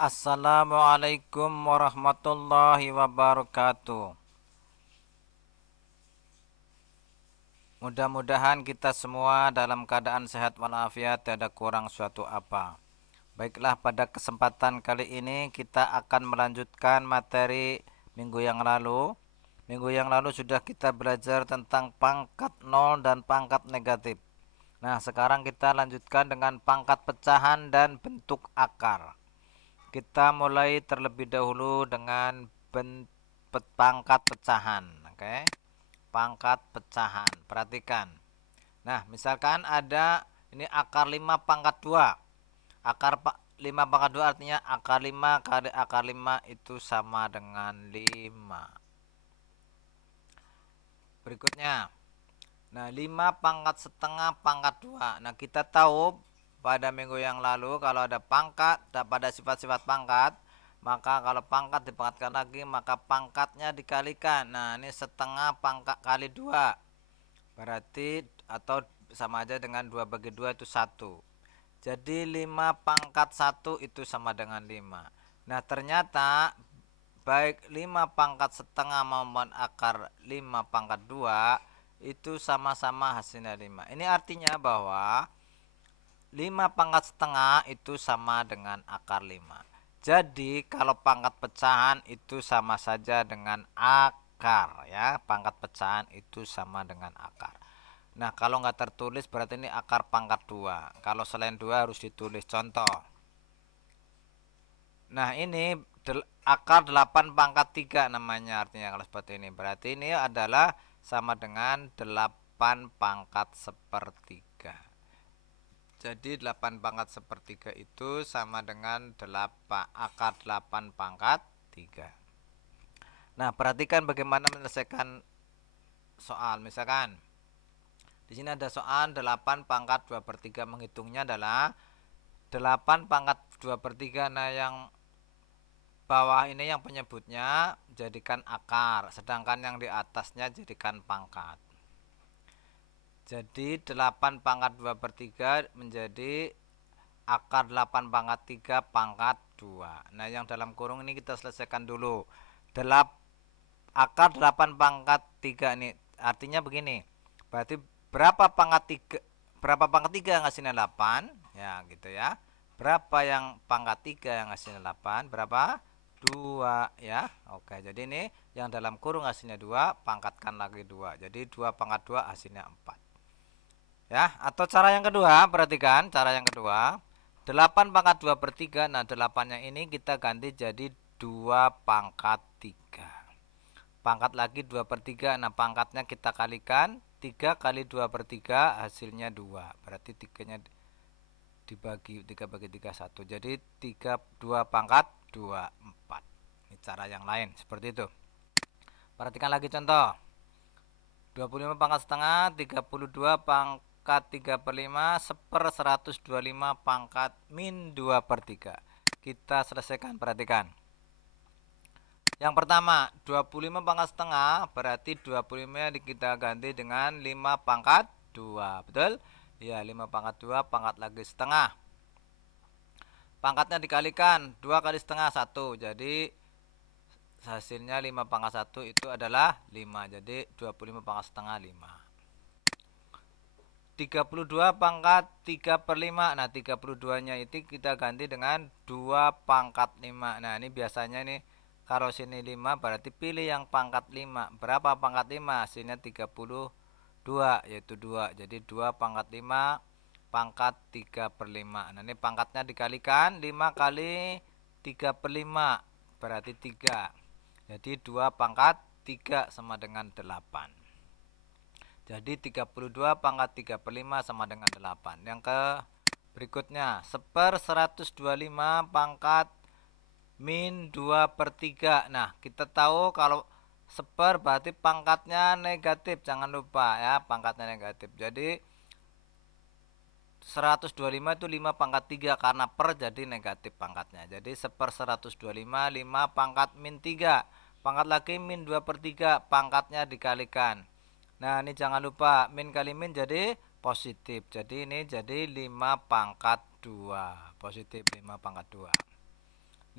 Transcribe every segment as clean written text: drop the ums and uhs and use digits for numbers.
Assalamualaikum warahmatullahi wabarakatuh. Mudah-mudahan kita semua dalam keadaan sehat walafiat, tidak kurang suatu apa. Baiklah, pada kesempatan kali ini kita akan melanjutkan materi minggu yang lalu. Minggu yang lalu sudah kita belajar tentang pangkat nol dan pangkat negatif. Nah, sekarang kita lanjutkan dengan pangkat pecahan dan bentuk akar. Kita mulai terlebih dahulu dengan pangkat pecahan. Oke, pangkat pecahan. Perhatikan. Nah, misalkan ada ini akar 5 pangkat 2. Akar 5 pangkat 2 artinya akar 5 kali akar 5 itu sama dengan 5. Berikutnya. Nah, 5 pangkat setengah pangkat 2. Nah, kita tahu pada minggu yang lalu kalau ada pangkat, pada sifat-sifat pangkat, maka kalau pangkat dipangkatkan lagi, maka pangkatnya dikalikan. Nah, ini setengah pangkat kali 2. Berarti atau sama aja dengan 2 bagi 2 itu 1. Jadi 5 pangkat 1 itu sama dengan 5. Nah, ternyata baik 5 pangkat setengah maupun akar 5 pangkat 2 itu sama-sama hasilnya 5. Ini artinya bahwa 5 pangkat setengah itu sama dengan akar 5. Jadi kalau pangkat pecahan itu sama saja dengan akar, ya. Pangkat pecahan itu sama dengan akar. Nah, kalau nggak tertulis berarti ini akar pangkat 2. Kalau selain 2 harus ditulis. Contoh. Nah, ini akar 8 pangkat 3 namanya, artinya kalau seperti ini. Berarti ini adalah sama dengan 8 pangkat sepertiga. Jadi 8 pangkat sepertiga itu sama dengan akar 8 pangkat 3. Nah, perhatikan bagaimana menyelesaikan soal. Misalkan di sini ada soal 8 pangkat 2/3. Menghitungnya adalah 8 pangkat 2/3. Nah, yang bawah ini yang penyebutnya jadikan akar, sedangkan yang di atasnya jadikan pangkat. Jadi 8 pangkat 2/3 menjadi akar 8 pangkat 3 pangkat 2. Nah, yang dalam kurung ini kita selesaikan dulu. Akar 8 pangkat 3 ini artinya begini. Berarti berapa pangkat 3 yang hasilnya 8? Ya, gitu ya. Berapa yang pangkat 3 yang hasilnya 8? Berapa? 2, ya. Oke, jadi ini yang dalam kurung hasilnya 2, pangkatkan lagi 2. Jadi 2 pangkat 2 hasilnya 4. Ya, atau cara yang kedua, perhatikan cara yang kedua. 8 pangkat 2/3. Nah, 8-nya ini kita ganti jadi 2 pangkat 3. Pangkat lagi 2/3. Nah, pangkatnya kita kalikan. 3 kali 2/3 hasilnya 2. Berarti 3-nya dibagi 3 bagi 3 1. Jadi 2 pangkat 2 4. Ini cara yang lain seperti itu. Perhatikan lagi contoh. 25 pangkat setengah 32 pangkat 3/5 1/125 pangkat min 2/3. Kita selesaikan, perhatikan. Yang pertama, 25 pangkat setengah berarti 25 kita ganti dengan 5 pangkat 2. Betul? Ya, 5 pangkat 2 pangkat lagi setengah. Pangkatnya dikalikan 2 kali setengah 1. Jadi hasilnya 5 pangkat 1 itu adalah 5. Jadi 25 pangkat setengah 5. 32 pangkat 3/5. Nah, 32-nya itu kita ganti dengan 2 pangkat 5. Nah, ini biasanya nih kalau sini 5 berarti pilih yang pangkat 5. Berapa pangkat 5? Hasilnya 32, yaitu 2. Jadi 2 pangkat 5 pangkat 3/5. Nah, ini pangkatnya dikalikan 5 kali 3/5 berarti 3. Jadi 2 pangkat 3 sama dengan 8. Jadi 32 pangkat 3/5 sama dengan 8. Yang ke berikutnya 1/125 pangkat min 2/3. Nah, kita tahu kalau berarti pangkatnya negatif. Jangan lupa ya, pangkatnya negatif. Jadi 125 itu 5 pangkat 3 karena per jadi negatif pangkatnya. Jadi 1/125 5 pangkat min 3. Pangkat lagi min 2/3, pangkatnya dikalikan. Nah, ini jangan lupa min kali min jadi positif. Jadi ini jadi 5 pangkat 2. Positif 5 pangkat 2.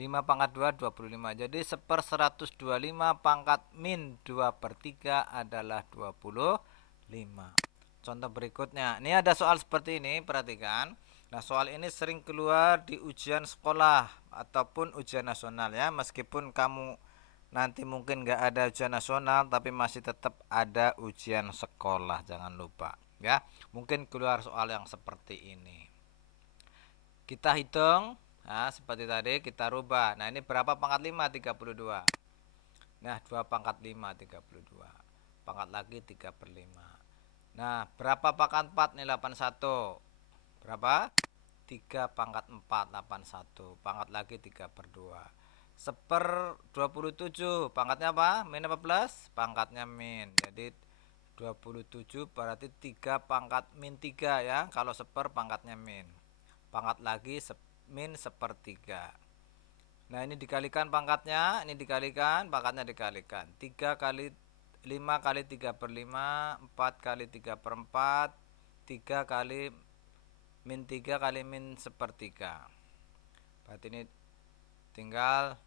5 pangkat 2, 25. Jadi 1/125 pangkat min 2/3 adalah 25. Contoh berikutnya, ini ada soal seperti ini, perhatikan. Nah, soal ini sering keluar di ujian sekolah ataupun ujian nasional ya. Meskipun kamu nanti mungkin nggak ada ujian nasional, tapi masih tetap ada ujian sekolah, jangan lupa ya. Mungkin keluar soal yang seperti ini. Kita hitung, nah seperti tadi kita rubah. Nah, ini berapa pangkat 5? 32. Nah, 2 pangkat 5, 32. Pangkat lagi 3/5. Nah, berapa pangkat 4? Nih 81. Berapa? 3 pangkat 4, 81. Pangkat lagi 3/2. 1/27. Pangkatnya apa? Min apa plus? Pangkatnya min. Jadi 27 berarti 3 pangkat min 3 ya. Kalau 1/, pangkatnya min. Pangkat lagi min 1/3. Nah, ini dikalikan pangkatnya, ini dikalikan, pangkatnya dikalikan. 3 kali 5 kali 3/5, 4 kali 3/4, 3 kali min 3 kali min 1/3. Berarti ini tinggal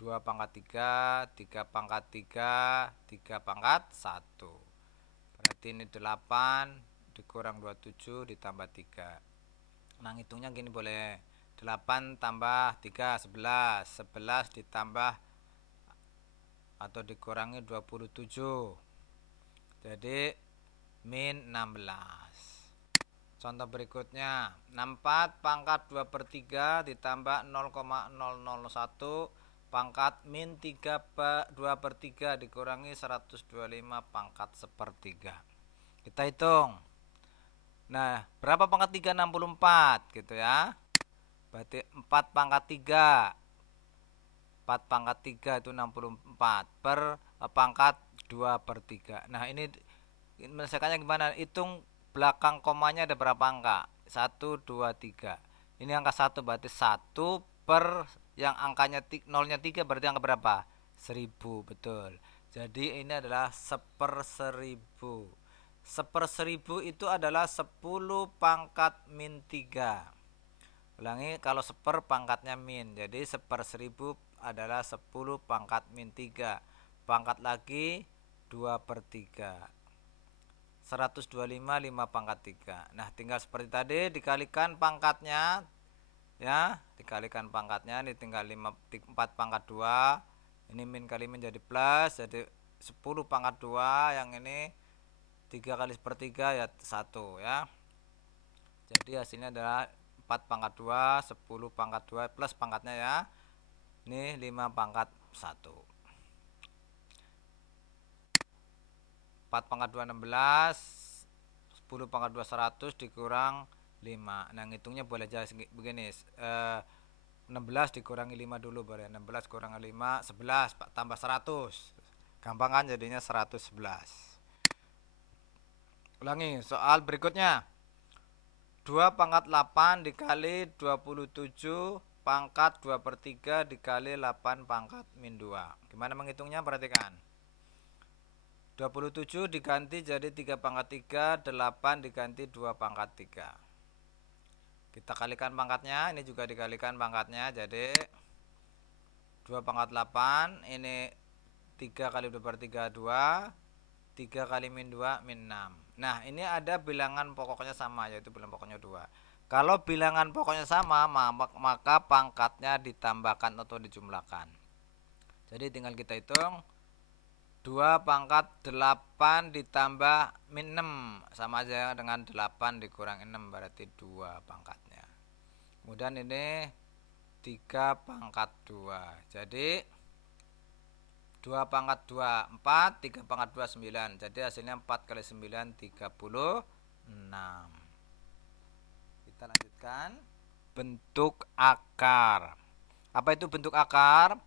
2 pangkat 3, 3 pangkat 3, 3 pangkat 1. Berarti ini 8 dikurang 27 ditambah 3. Nah, hitungnya gini boleh. 8 tambah 3, 11. 11 ditambah atau dikurangi 27. Jadi min 16. Contoh berikutnya, 64 pangkat 2/3 ditambah 0,001 pangkat min 2/3 dikurangi 125 pangkat 1/3. Kita hitung. Nah, berapa pangkat 3? 64 gitu ya. Berarti 4 pangkat 3. 4 pangkat 3 itu 64 per pangkat 2/3. Nah, ini menyelesaikannya gimana? Hitung belakang komanya ada berapa angka? 1, 2, 3. Ini angka 1 berarti 1 per yang angkanya nolnya 3 berarti angka berapa? 1000, betul. Jadi ini adalah 1/1000. 1/1000 itu adalah 10 pangkat min 3. Ulangi, kalau 1/, pangkatnya min. Jadi 1/1000 adalah 10 pangkat min 3. Pangkat lagi 2/3. 125, 5 pangkat 3. Nah, tinggal seperti tadi dikalikan pangkatnya ya, dikalikan pangkatnya ini tinggal 4 pangkat 2. Ini min kali min jadi plus, jadi 10 pangkat 2, yang ini 3 kali 1/3 ya 1 ya. Jadi hasilnya adalah 4 pangkat 2, 10 pangkat 2 plus pangkatnya ya. Ini 5 pangkat 1. 4 pangkat 2 16, 10 pangkat 2 100 dikurang 5. Nah, ngitungnya boleh jadi begini. 16 dikurangi 5 dulu boleh. 16 kurang 5, 11 tambah 100. Gampang kan jadinya 111. Ulangi soal berikutnya. 2 pangkat 8 dikali 27 pangkat 2/3 dikali 8 pangkat min 2. Gimana menghitungnya? Perhatikan. 27 diganti jadi 3 pangkat 3, 8 diganti 2 pangkat 3. Kita kalikan pangkatnya, ini juga dikalikan pangkatnya, jadi 2 pangkat 8, ini 3 kali 2/3 2, 3 kali min 2 min 6. Nah, ini ada bilangan pokoknya sama, yaitu bilangan pokoknya 2. Kalau bilangan pokoknya sama, maka pangkatnya ditambahkan atau dijumlahkan. Jadi tinggal kita hitung. 2 pangkat 8 ditambah min 6 sama aja dengan 8 dikurang 6 berarti 2 pangkatnya. Kemudian ini 3 pangkat 2. Jadi 2 pangkat 2 4, 3 pangkat 2 9. Jadi hasilnya 4 kali 9 36. Kita lanjutkan. Bentuk akar. Apa itu bentuk akar?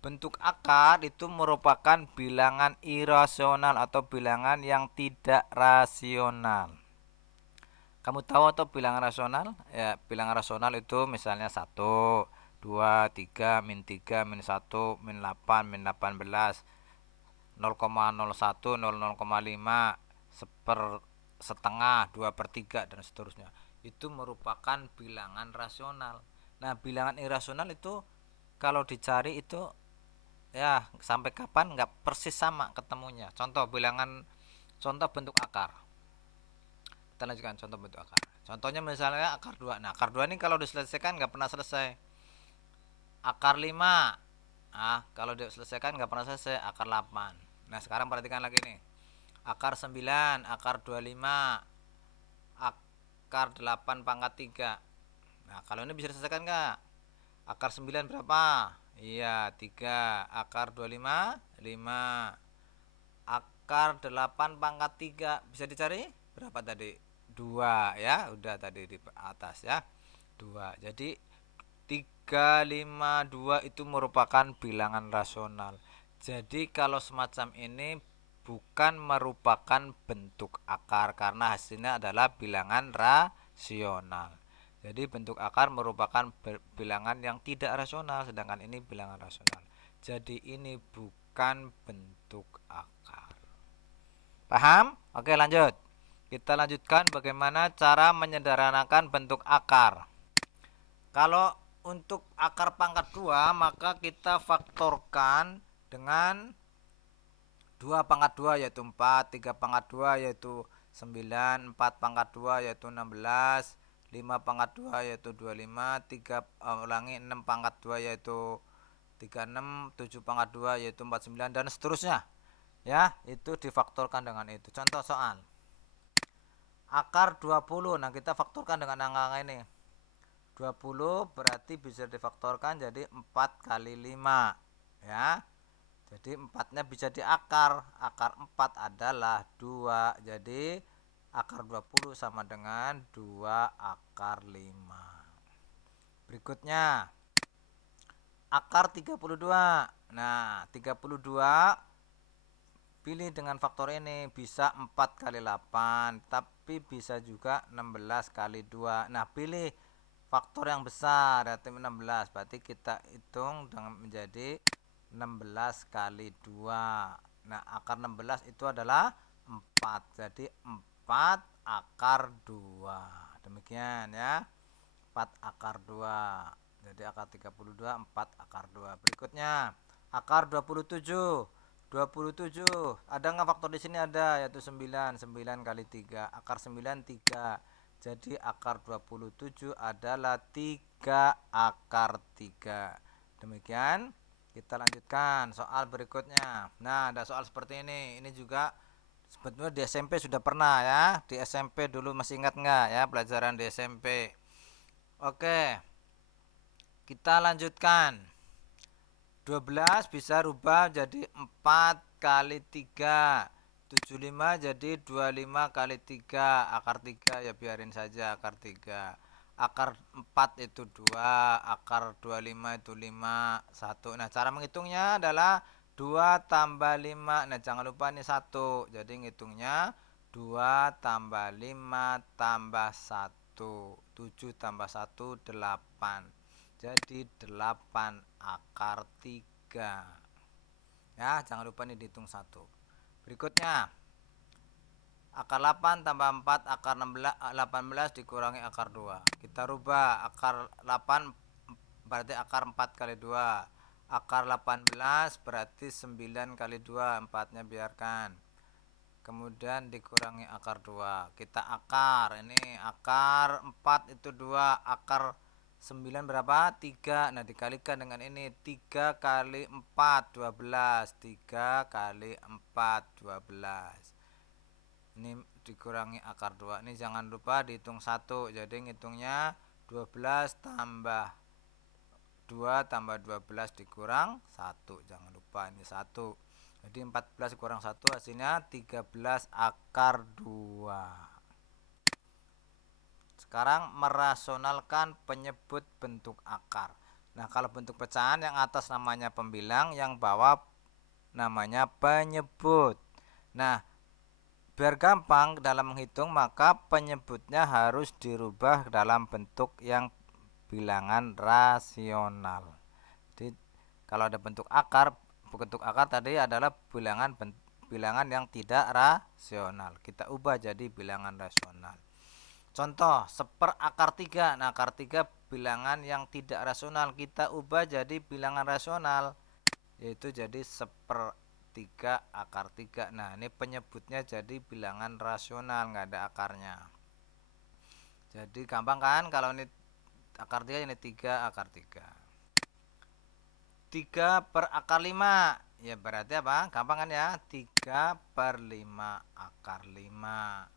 Bentuk akar itu merupakan bilangan irasional atau bilangan yang tidak rasional. Kamu tahu atau bilangan rasional? Ya, bilangan rasional itu misalnya 1, 2, 3, min 3, min 1, min 8, min 18, 0,01, 0,05, setengah, 2/3 dan seterusnya. Itu merupakan bilangan rasional. Nah, bilangan irasional itu kalau dicari itu ya sampai kapan nggak persis sama ketemunya. Contoh bentuk akar. Kita lanjutkan contoh bentuk akar. Contohnya misalnya akar 2. Nah, akar 2 ini kalau diselesaikan nggak pernah selesai. Akar 5. Nah, kalau diselesaikan nggak pernah selesai. Akar 8. Nah, sekarang perhatikan lagi nih. Akar 9, akar 25, akar 8 pangkat 3. Nah, kalau ini bisa diselesaikan nggak? Akar 9 berapa? Iya, 3. Akar 25, 5. Akar 8 pangkat 3. Bisa dicari? Berapa tadi? 2 ya. Udah tadi di atas ya. 2. Jadi 3, 5, 2 itu merupakan bilangan rasional. Jadi kalau semacam ini bukan merupakan bentuk akar karena hasilnya adalah bilangan rasional. Jadi bentuk akar merupakan bilangan yang tidak rasional, sedangkan ini bilangan rasional. Jadi ini bukan bentuk akar. Paham? Oke, lanjut. Kita lanjutkan bagaimana cara menyederhanakan bentuk akar. Kalau untuk akar pangkat 2, maka kita faktorkan dengan 2 pangkat 2 yaitu 4, 3 pangkat 2 yaitu 9, 4 pangkat 2 yaitu 16, 5 pangkat 2 yaitu 25, 6 pangkat 2 yaitu 36, 7 pangkat 2 yaitu 49 dan seterusnya. Ya, itu difaktorkan dengan itu. Contoh soal. Akar 20. Nah, kita faktorkan dengan angka ini. 20 berarti bisa difaktorkan jadi 4 kali 5 ya. Jadi 4-nya bisa diakar. Akar 4 adalah 2. Jadi akar 20 sama dengan 2 akar 5. Berikutnya akar 32. Nah, 32 pilih dengan faktor ini bisa 4 kali 8, tapi bisa juga 16 kali 2. Nah, pilih faktor yang besar yaitu 16. Berarti kita hitung dengan menjadi 16 kali 2. Nah, akar 16 itu adalah 4. Jadi 4 akar 2. Demikian ya. 4 akar 2. Jadi akar 32 4 akar 2. Berikutnya akar 27. 27 ada nggak faktor di sini? Ada, yaitu 9 kali 3 akar 9 3. Jadi akar 27 adalah 3 akar 3. Demikian. Kita lanjutkan soal berikutnya. Nah, ada soal seperti ini. Ini juga sebetulnya di SMP sudah pernah ya. Di SMP dulu masih ingat nggak ya pelajaran di SMP? Oke. Kita lanjutkan. 12 bisa rubah jadi 4 kali 3. 75 jadi 25 kali 3. Akar 3 ya biarin saja akar 3. Akar 4 itu 2. Akar 25 itu 5. 1. Nah, cara menghitungnya adalah 2 tambah 5. Nah, jangan lupa ini 1. Jadi ngitungnya 2 tambah 5 tambah 1. 7 tambah 1 8. Jadi 8 akar 3. Ya, jangan lupa ini dihitung 1. Berikutnya akar 8 tambah 4 akar 18 dikurangi akar 2. Kita rubah akar 8 berarti akar 4 kali 2. Akar 18 berarti 9 kali 2. 4-nya biarkan. Kemudian dikurangi akar 2. Kita akar. Ini akar 4 itu 2. Akar 9 berapa? 3. Nah, dikalikan dengan ini 3 kali 4 12. 3 kali 4 12. Ini dikurangi akar 2. Ini jangan lupa dihitung 1. Jadi ngitungnya 12 tambah 2 tambah 12 dikurang 1. Jangan lupa ini 1. Jadi 14 kurang 1 hasilnya 13 akar 2. Sekarang merasionalkan penyebut bentuk akar. Nah, kalau bentuk pecahan yang atas namanya pembilang, yang bawah namanya penyebut. Nah, biar gampang dalam menghitung, maka penyebutnya harus dirubah dalam bentuk yang bilangan rasional. Jadi, kalau ada bentuk akar tadi adalah bilangan yang tidak rasional. Kita ubah jadi bilangan rasional. Contoh, 1/akar 3. Nah, akar 3 bilangan yang tidak rasional, kita ubah jadi bilangan rasional, yaitu jadi 1/3 akar 3. Nah, ini penyebutnya jadi bilangan rasional, nggak ada akarnya. Jadi gampang kan, kalau ini akar 3, ini 3 akar 3. 3/5, ya berarti apa? Gampang kan ya, 3/5 akar 5.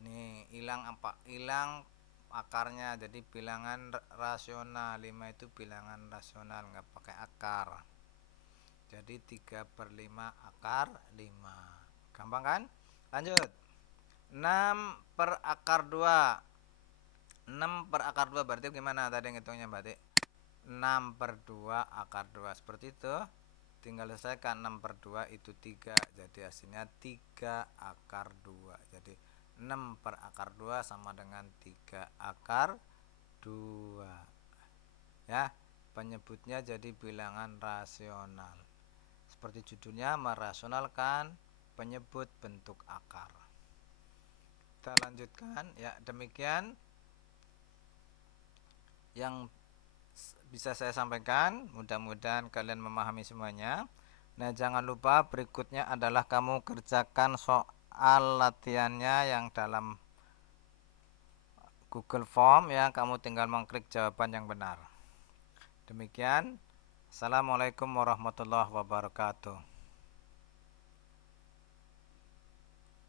Nih hilang apa? Hilang akarnya, jadi bilangan rasional. 5 itu bilangan rasional, nggak pakai akar. Jadi 3/5 akar 5. Gampang kan? Lanjut. 6 per akar 2. 6 per akar 2 berarti gimana tadi ngitungnya berarti? 6/2 akar 2 seperti itu. Tinggal selesaikan, 6/2 itu 3, jadi hasilnya 3 akar 2. Jadi 6 per akar 2 sama dengan 3 akar 2. Ya, penyebutnya jadi bilangan rasional. Seperti judulnya, merasionalkan penyebut bentuk akar. Kita lanjutkan ya, demikian yang bisa saya sampaikan, mudah-mudahan kalian memahami semuanya. Nah, jangan lupa berikutnya adalah kamu kerjakan soal latihannya yang dalam Google Form ya, kamu tinggal mengklik jawaban yang benar. Demikian, assalamualaikum warahmatullahi wabarakatuh.